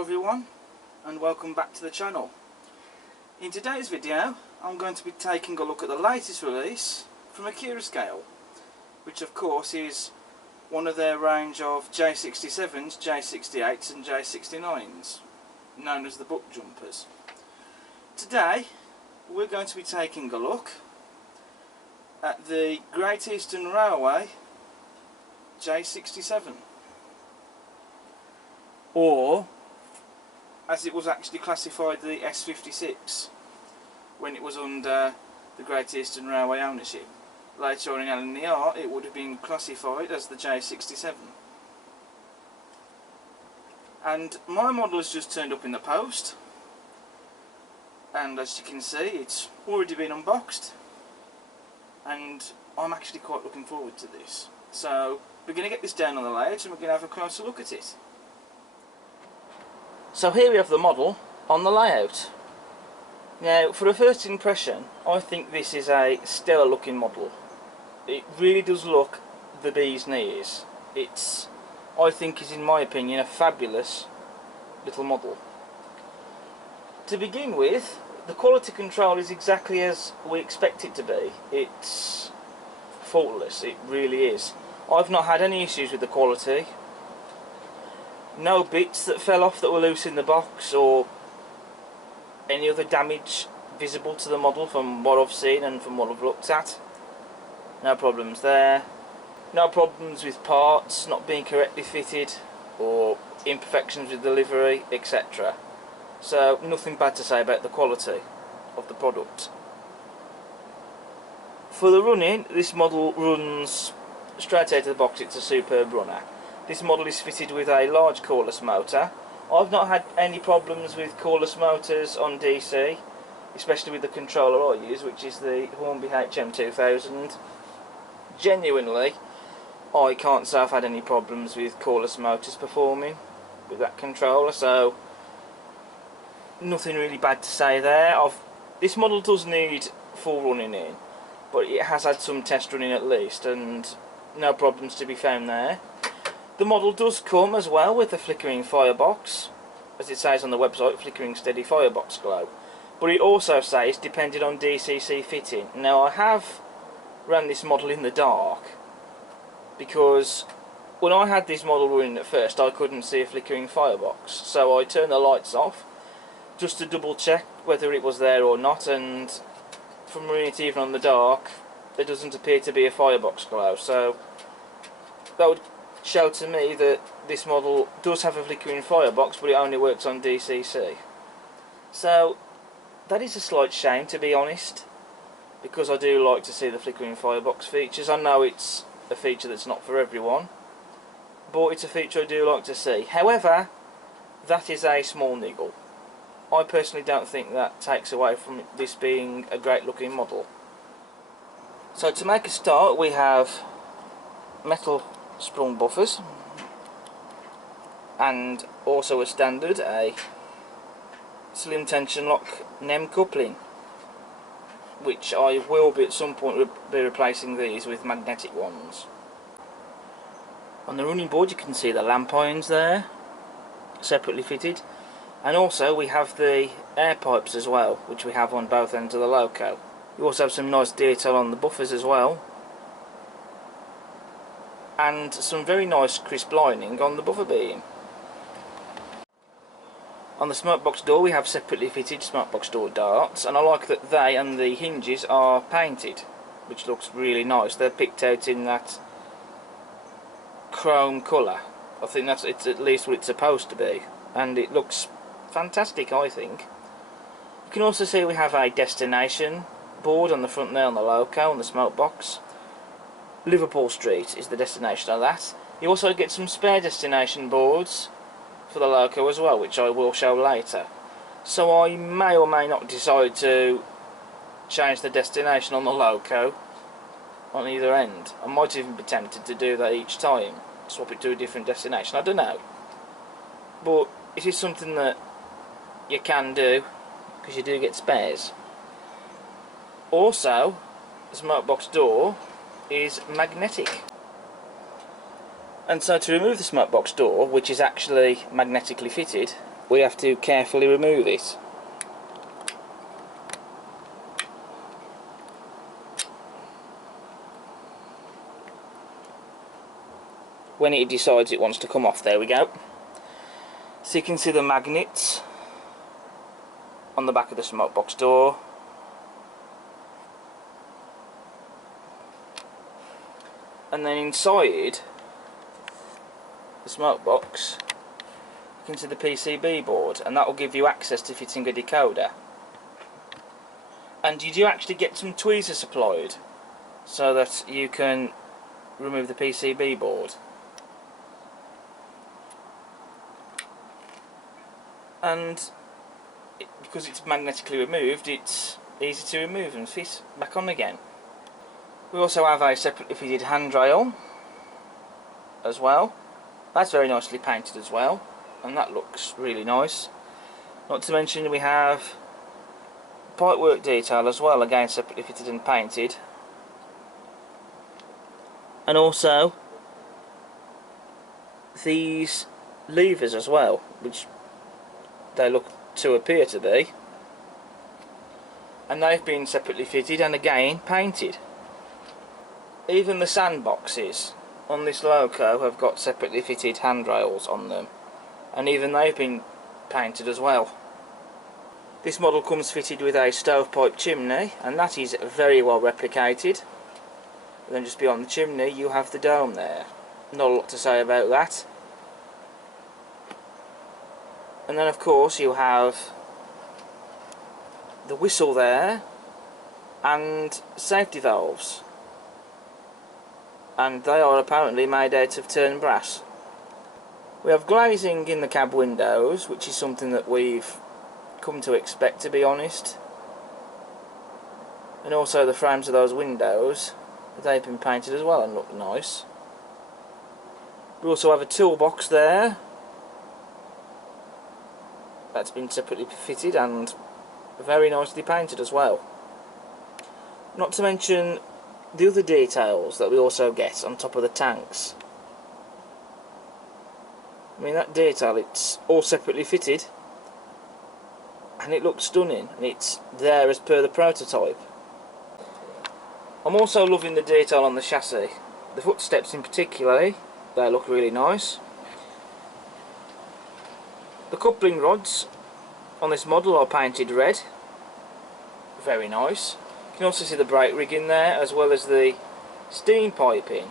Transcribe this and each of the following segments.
Hello everyone, and welcome back to the channel. In today's video I'm going to be taking a look at the latest release from Accurascale, which of course is one of their range of J67s, J68s and J69s, known as the Buckjumpers. Today we're going to be taking a look at the Great Eastern Railway J67, or as it was actually classified, the S56 when it was under the Great Eastern Railway ownership. Later on in the art it would have been classified as the J67. And my model has just turned up in the post, and as you can see it's already been unboxed, and I'm actually quite looking forward to this. So we're going to get this down on the layout and we're going to have a closer look at it. So here we have the model on the layout. Now, for a first impression, I think this is a stellar looking model. It really does look the bee's knees. It's, I think, is in my opinion a fabulous little model. To begin with, the quality control is exactly as we expect it to be. It's faultless, it really is. I've not had any issues with the quality. No bits that fell off that were loose in the box or any other damage visible to the model from what I've seen and from what I've looked at. No problems there. No problems with parts not being correctly fitted or imperfections with delivery, etc. So nothing bad to say about the quality of the product. For the running, this model runs straight out of the box. It's a superb runner. This model is fitted with a large cordless motor. I've not had any problems with cordless motors on DC, especially with the controller I use, which is the Hornby HM2000. Genuinely, I can't say I've had any problems with cordless motors performing with that controller, so nothing really bad to say there. This model does need full running in, but it has had some test running at least, and no problems to be found there. The model does come as well with a flickering firebox, as it says on the website, flickering steady firebox glow. But it also says depending on DCC fitting. Now I have ran this model in the dark, because when I had this model running at first I couldn't see a flickering firebox, so I turned the lights off just to double check whether it was there or not, and from running it even on the dark there doesn't appear to be a firebox glow, so that would show to me that this model does have a flickering firebox, but it only works on DCC. So that is a slight shame, to be honest, because I do like to see the flickering firebox features. I know it's a feature that's not for everyone, but it's a feature I do like to see. However, that is a small niggle. I personally don't think that takes away from this being a great looking model. So to make a start, we have metal sprung buffers, and also a standard a slim tension lock NEM coupling, which I will be at some point be replacing these with magnetic ones. On the running board you can see the lamp irons there, separately fitted, and also we have the air pipes as well, which we have on both ends of the loco. You also have some nice detail on the buffers as well, and some very nice crisp lining on the buffer beam. On the smokebox door we have separately fitted smokebox door darts, and I like that they and the hinges are painted, which looks really nice. They're picked out in that chrome colour. I think it's at least what it's supposed to be, and it looks fantastic, I think. You can also see we have a destination board on the front there on the loco on the smokebox. Liverpool Street is the destination of that. You also get some spare destination boards for the loco as well, which I will show later. So I may or may not decide to change the destination on the loco on either end. I might even be tempted to do that each time, swap it to a different destination, I don't know. But it is something that you can do, because you do get spares. Also, the smokebox door is magnetic. And so to remove the smokebox door, which is actually magnetically fitted, we have to carefully remove it. When it decides it wants to come off, there we go. So you can see the magnets on the back of the smoke box door. And then inside the smoke box you can see the PCB board, and that will give you access to fitting a decoder. And you do actually get some tweezers supplied so that you can remove the PCB board. And because it's magnetically removed, it's easy to remove and fit back on again. We also have a separately fitted handrail as well. That's very nicely painted as well, and that looks really nice. Not to mention we have pipework detail as well, again separately fitted and painted. And also these levers as well, which they look to appear to be, and they've been separately fitted and again painted. Even the sandboxes on this loco have got separately fitted handrails on them, and even they've been painted as well. This model comes fitted with a stovepipe chimney, and that is very well replicated. And then just beyond the chimney you have the dome there. Not a lot to say about that. And then of course you have the whistle there and safety valves, and they are apparently made out of turned brass. We have glazing in the cab windows, which is something that we've come to expect, to be honest. And also the frames of those windows, they've been painted as well and look nice. We also have a toolbox there that's been separately fitted and very nicely painted as well. Not to mention the other details that we also get on top of the tanks. I mean, that detail, it's all separately fitted and it looks stunning, and it's there as per the prototype. I'm also loving the detail on the chassis. The footsteps in particular, they look really nice. The coupling rods on this model are painted red, very nice. You can also see the brake rig in there, as well as the steam piping,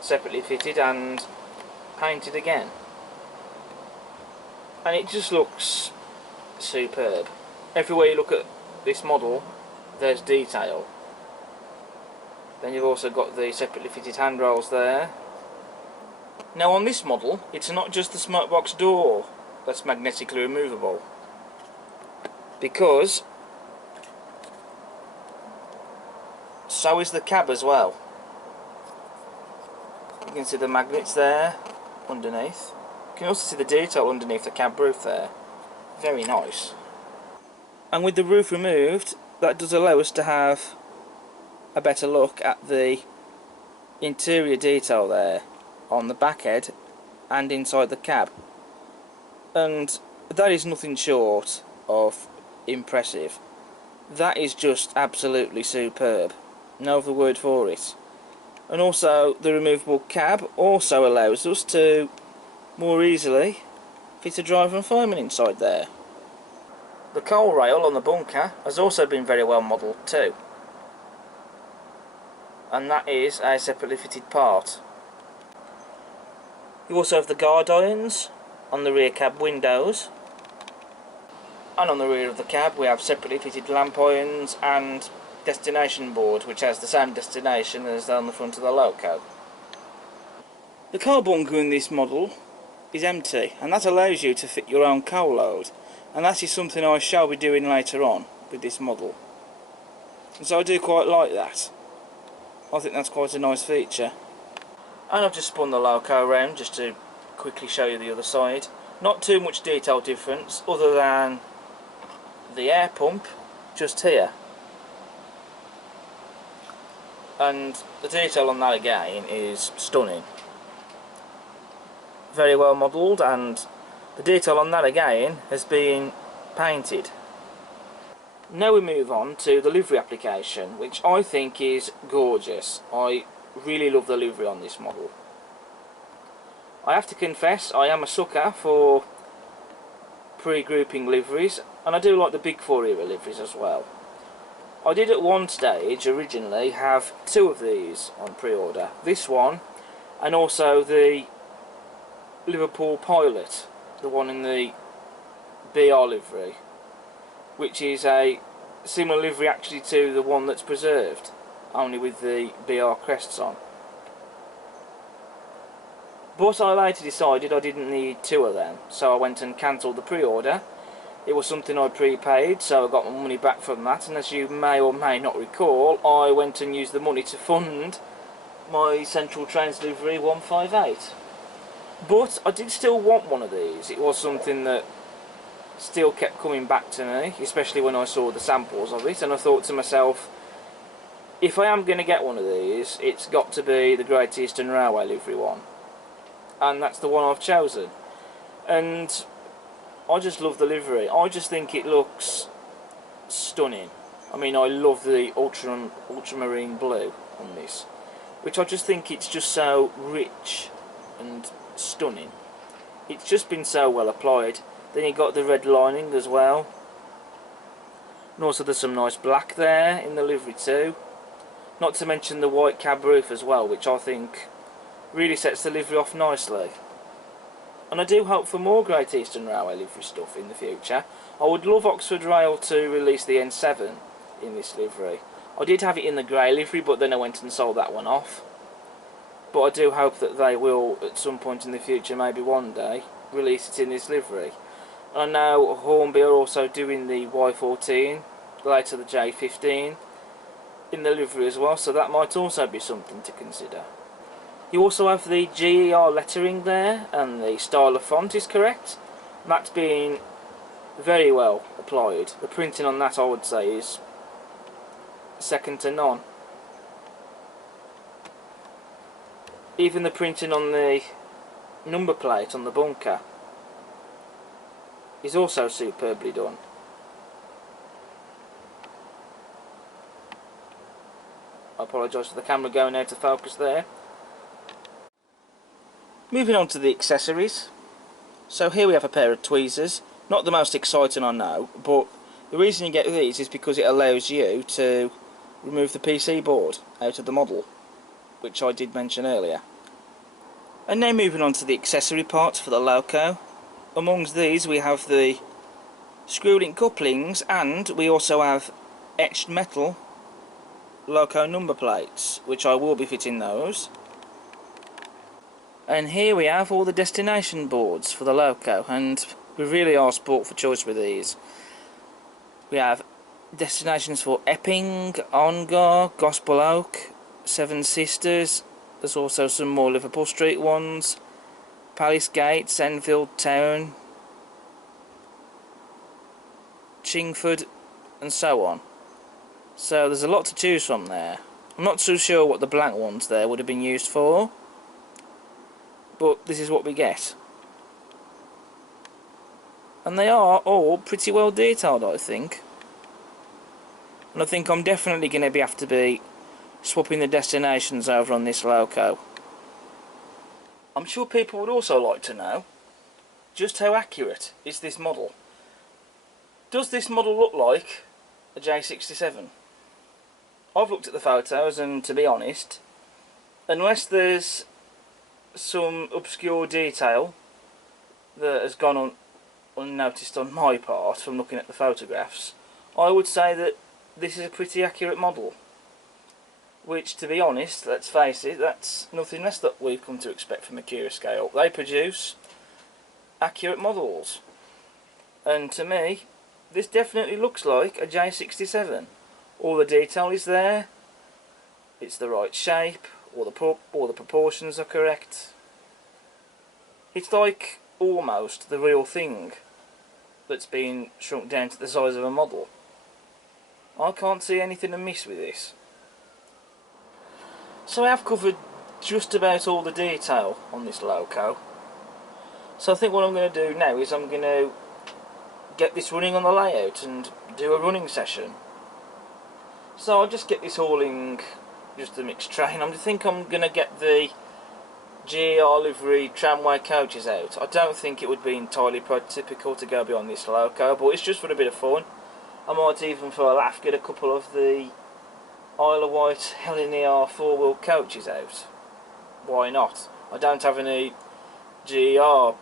separately fitted and painted again. And it just looks superb. Everywhere you look at this model, there's detail. Then you've also got the separately fitted handrails there. Now on this model, it's not just the smoke box door that's magnetically removable, because so is the cab as well. You can see the magnets there underneath. You can also see the detail underneath the cab roof there. Very nice. And with the roof removed, that does allow us to have a better look at the interior detail there on the back head and inside the cab. And that is nothing short of impressive. That is just absolutely superb. No other word for it. And also the removable cab also allows us to more easily fit a driver and fireman inside there. The coal rail on the bunker has also been very well modelled too, and that is a separately fitted part. You also have the guard irons on the rear cab windows, and on the rear of the cab we have separately fitted lamp irons and destination board, which has the same destination as on the front of the loco. The coal bunker in this model is empty, and that allows you to fit your own coal load, and that is something I shall be doing later on with this model. And so I do quite like that. I think that's quite a nice feature. And I've just spun the loco around just to quickly show you the other side. Not too much detail difference other than the air pump just here. And the detail on that again is stunning. Very well modelled, and The detail on that again has been painted. Now we move on to the livery application, which I think is gorgeous. I really love the livery on this model. I have to confess, I am a sucker for pre-grouping liveries, and I do like the Big 4 era liveries as well. I did at one stage originally have two of these on pre-order. This one, and also the Liverpool Pilot, the one in the BR livery, which is a similar livery actually to the one that's preserved, only with the BR crests on. But I later decided I didn't need two of them, so I went and cancelled the pre-order. It was something I prepaid, so I got my money back from that, and as you may or may not recall, I went and used the money to fund my Central Trains livery 158. But I did still want one of these. It was something that still kept coming back to me, especially when I saw the samples of it, and I thought to myself, if I am going to get one of these, it's got to be the Great Eastern Railway livery one. And that's the one I've chosen. And I just love the livery. I just think it looks stunning. I mean, I love the Ultramarine Blue on this, which I just think it's just so rich and stunning. It's just been so well applied. Then you got the red lining as well, and also there's some nice black there in the livery too. Not to mention the white cab roof as well, which I think really sets the livery off nicely. And I do hope for more Great Eastern Railway livery stuff in the future. I would love Oxford Rail to release the N7 in this livery. I did have it in the grey livery, but then I went and sold that one off. But I do hope that they will, at some point in the future, maybe one day, release it in this livery. And I know Hornby are also doing the Y14, later the J15, in the livery as well, so that might also be something to consider. You also have the GER lettering there, and the style of font is correct. That's been very well applied. The printing on that, I would say, is second to none. Even the printing on the number plate on the bunker is also superbly done. I apologise for the camera going out of focus there. Moving on to the accessories. So here we have a pair of tweezers. Not the most exciting, I know, but the reason you get these is because it allows you to remove the PC board out of the model, which I did mention earlier. And now moving on to the accessory parts for the loco. Amongst these we have the screw-link couplings, and we also have etched metal loco number plates, which I will be fitting those. And here we have all the destination boards for the loco, and we really are sport for choice with these. We have destinations for Epping, Ongar, Gospel Oak, Seven Sisters. There's also some more Liverpool Street ones, Palace Gate, Enfield Town, Chingford, and so on. So there's a lot to choose from there. I'm not too sure what the black ones there would have been used for, but this is what we get. And they are all pretty well detailed, I think. And I think I'm definitely going to have to be swapping the destinations over on this loco. I'm sure people would also like to know just how accurate is this model. Does this model look like a J67? I've looked at the photos, and to be honest, unless there's some obscure detail that has gone unnoticed on my part from looking at the photographs, I would say that this is a pretty accurate model. Which, to be honest, let's face it, that's nothing less that we've come to expect from Accurascale. They produce accurate models. And to me, this definitely looks like a J67. All the detail is there, it's the right shape, all the proportions are correct. It's like almost the real thing that's been shrunk down to the size of a model. I can't see anything amiss with this. So I have covered just about all the detail on this loco. So I think what I'm going to do now is I'm going to get this running on the layout and do a running session. So I'll just get this all in just a mixed train. I think I'm going to get the GER Livery tramway coaches out. I don't think it would be entirely prototypical to go beyond this loco, but it's just for a bit of fun. I might even for a laugh get a couple of the Isle of Wight LNER 4-wheel coaches out. Why not? I don't have any GER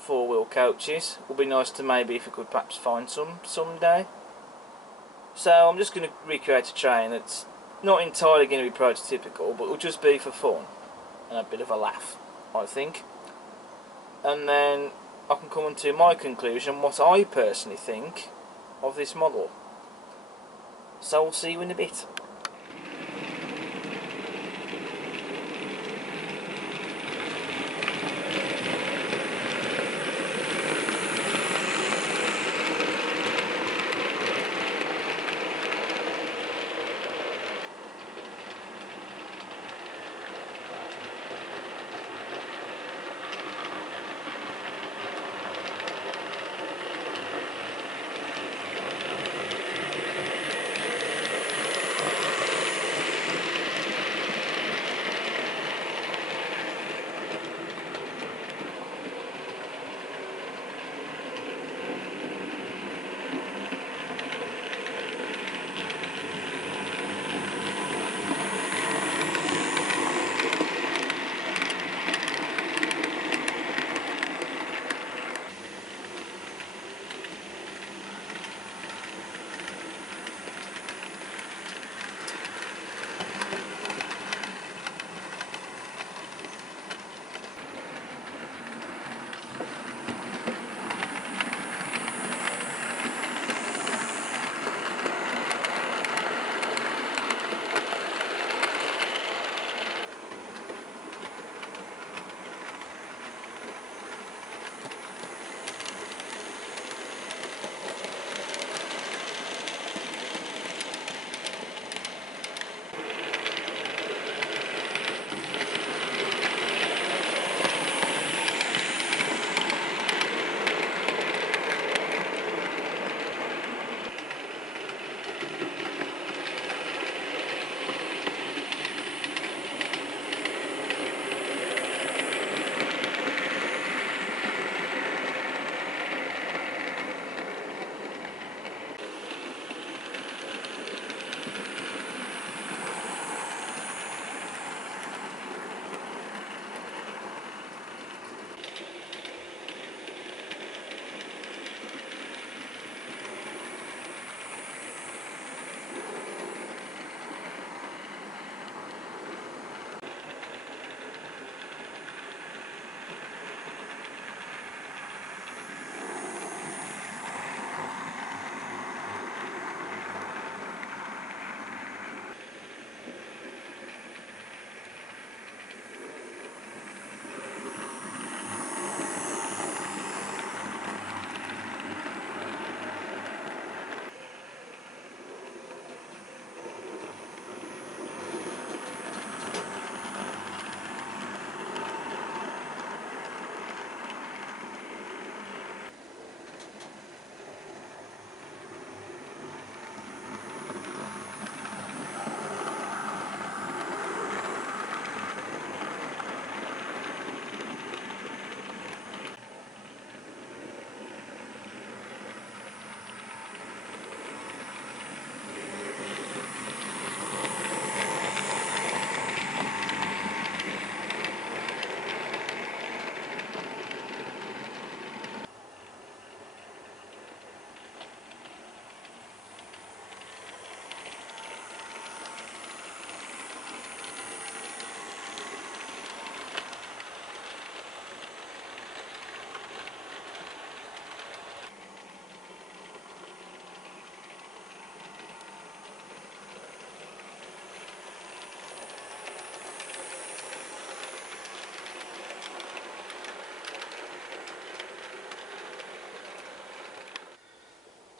4-wheel coaches. It would be nice to maybe if we could perhaps find some someday. So I'm just going to recreate a train that's not entirely going to be prototypical, but will just be for fun and a bit of a laugh, I think. And then I can come on to my conclusion, what I personally think of this model. So we'll see you in a bit.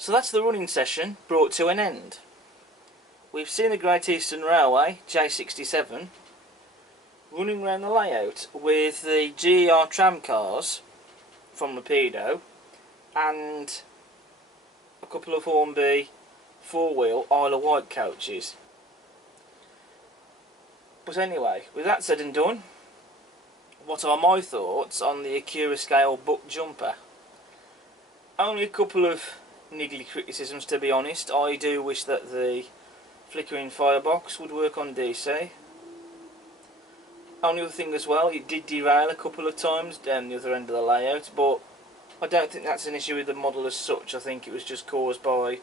So that's the running session brought to an end. We've seen the Great Eastern Railway J67 running around the layout with the GER tram cars from Rapido, and a couple of Hornby 4-wheel Isle of Wight coaches. But anyway, with that said and done, what are my thoughts on the Accurascale Buckjumper? Only a couple of niggly criticisms, to be honest. I do wish that the flickering firebox would work on DC. Only other thing as well, it did derail a couple of times down the other end of the layout, but I don't think that's an issue with the model as such. I think it was just caused by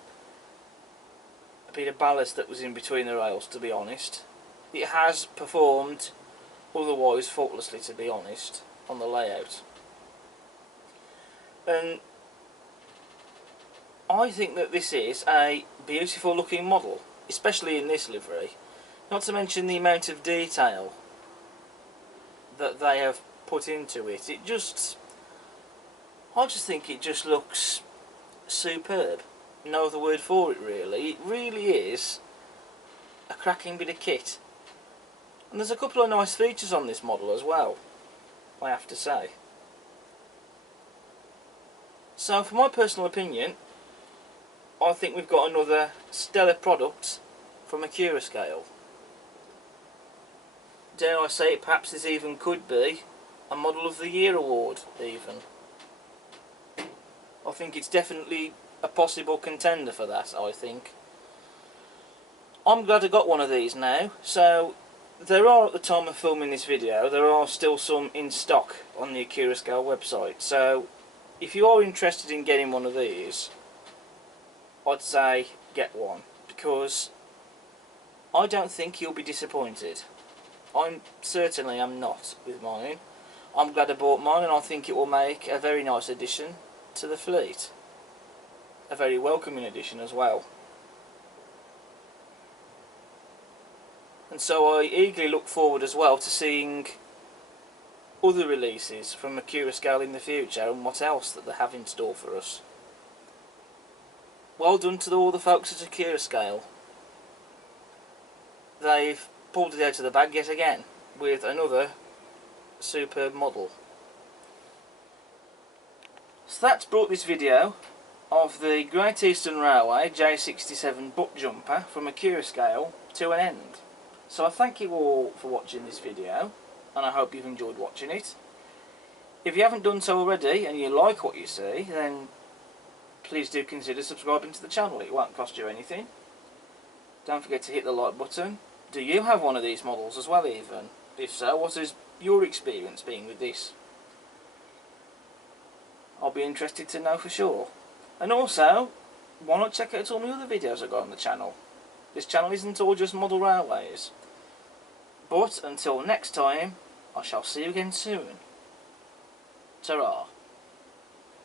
a bit of ballast that was in between the rails, to be honest. It has performed otherwise faultlessly, to be honest, on the layout. And I think that this is a beautiful looking model, especially in this livery. Not to mention the amount of detail that they have put into it. I just think it just looks superb. No other word for it, really. It really is a cracking bit of kit. And there's a couple of nice features on this model as well, I have to say. So for my personal opinion, I think we've got another stellar product from Accurascale. Dare I say it, perhaps this even could be a Model of the Year award even. I think it's definitely a possible contender for that, I think. I'm glad I got one of these now. So there are, at the time of filming this video, there are still some in stock on the Accurascale website. So if you are interested in getting one of these, I'd say get one, because I don't think you'll be disappointed. I certainly am not with mine. I'm glad I bought mine, and I think it will make a very nice addition to the fleet. A very welcoming addition as well. And so I eagerly look forward as well to seeing other releases from Accurascale in the future and what else that they have in store for us. Well done to all the folks at Accurascale. They've pulled it out of the bag yet again with another superb model. So that's brought this video of the Great Eastern Railway J67 Buckjumper from Accurascale to an end. So I thank you all for watching this video, and I hope you've enjoyed watching it. If you haven't done so already and you like what you see, then please do consider subscribing to the channel. It won't cost you anything. Don't forget to hit the like button. Do you have one of these models as well even? If so, what has your experience been with this? I'll be interested to know for sure. And also, why not check out all my other videos I've got on the channel? This channel isn't all just model railways. But until next time, I shall see you again soon. Ta-ra.